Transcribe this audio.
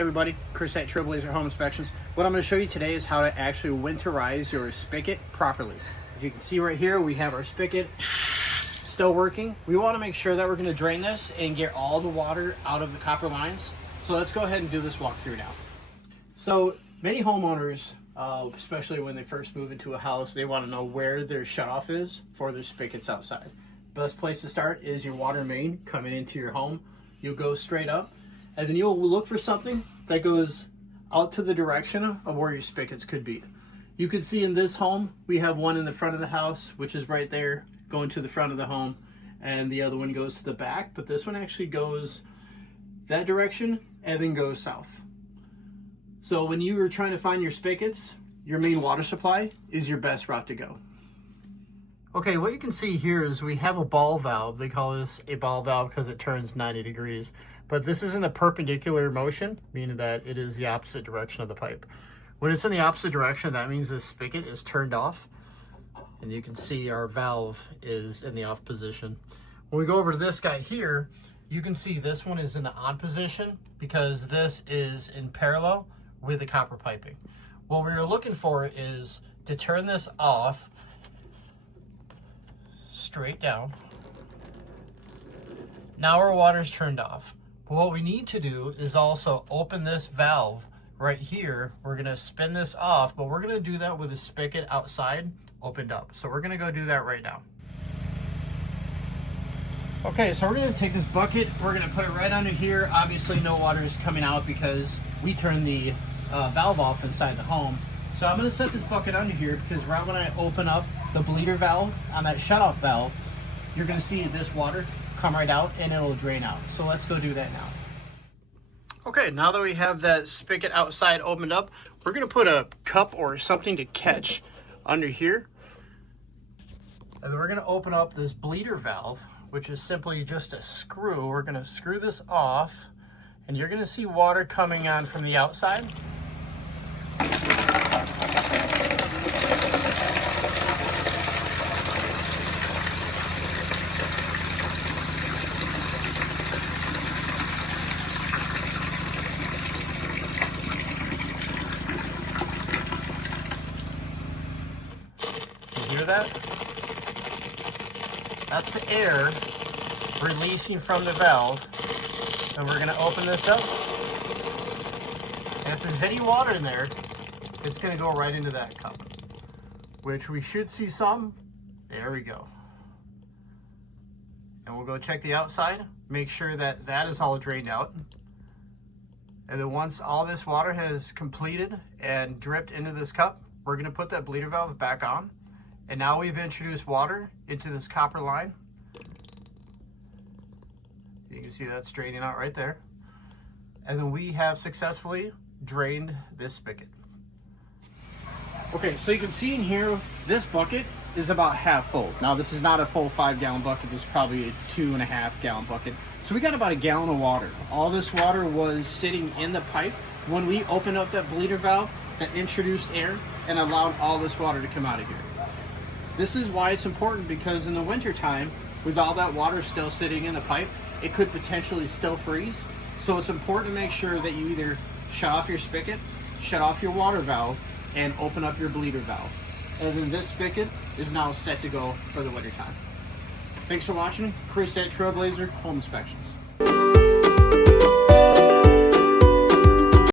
Hey everybody, Chris at Trailblazer Home Inspections. What I'm going to show you today is how to actually winterize your spigot properly. If you can see right here, we have our spigot still working. We want to make sure that we're going to drain this and get all the water out of the copper lines. So let's go ahead and do this walkthrough now. So many homeowners, especially when they first move into a house, they want to know where their shutoff is for their spigots outside. Best place to start is your water main coming into your home. You'll go straight up, and then you'll look for something that goes out to the direction of where your spigots could be. You can see in this home, we have one in the front of the house, which is right there, going to the front of the home, and the other one goes to the back, but this one actually goes that direction and then goes south. So when you are trying to find your spigots, your main water supply is your best route to go. Okay, what you can see here is we have a ball valve. They call this a ball valve because it turns 90 degrees. But this is in the perpendicular motion, meaning that it is the opposite direction of the pipe. When it's in the opposite direction, that means this spigot is turned off. And you can see our valve is in the off position. When we go over to this guy here, you can see this one is in the on position because this is in parallel with the copper piping. What we're looking for is to turn this off straight down. Now our water's turned off. But what we need to do is also open this valve right here. We're gonna spin this off, but we're gonna do that with a spigot outside opened up. So we're gonna go do that right now. Okay, so we're gonna take this bucket, we're gonna put it right under here. Obviously no water is coming out because we turned the valve off inside the home. So I'm gonna set this bucket under here because right when I open up the bleeder valve on that shutoff valve, you're gonna see this water come right out and it'll drain out. So let's go do that now. Okay, now that we have that spigot outside opened up, we're gonna put a cup or something to catch under here. And then we're gonna open up this bleeder valve, which is simply just a screw. We're gonna screw this off and you're gonna see water coming on from the outside. Hear that? That's the air releasing from the valve. So we're gonna open this up. And if there's any water in there, it's gonna go right into that cup, which we should see some. There we go. And we'll go check the outside, make sure that that is all drained out. And then once all this water has completed and dripped into this cup, we're gonna put that bleeder valve back on. And now we've introduced water into this copper line. You can see that's draining out right there. And then we have successfully drained this spigot. Okay, so you can see in here, this bucket is about half full. Now this is not a full 5-gallon bucket, this is probably a 2.5-gallon bucket. So we got about a gallon of water. All this water was sitting in the pipe. When we opened up that bleeder valve, that introduced air and allowed all this water to come out of here. This is why it's important, because in the winter time, with all that water still sitting in the pipe, it could potentially still freeze. So it's important to make sure that you either shut off your spigot, shut off your water valve, and open up your bleeder valve. And then this spigot is now set to go for the winter time. Thanks for watching. Chris at Trailblazer Home Inspections.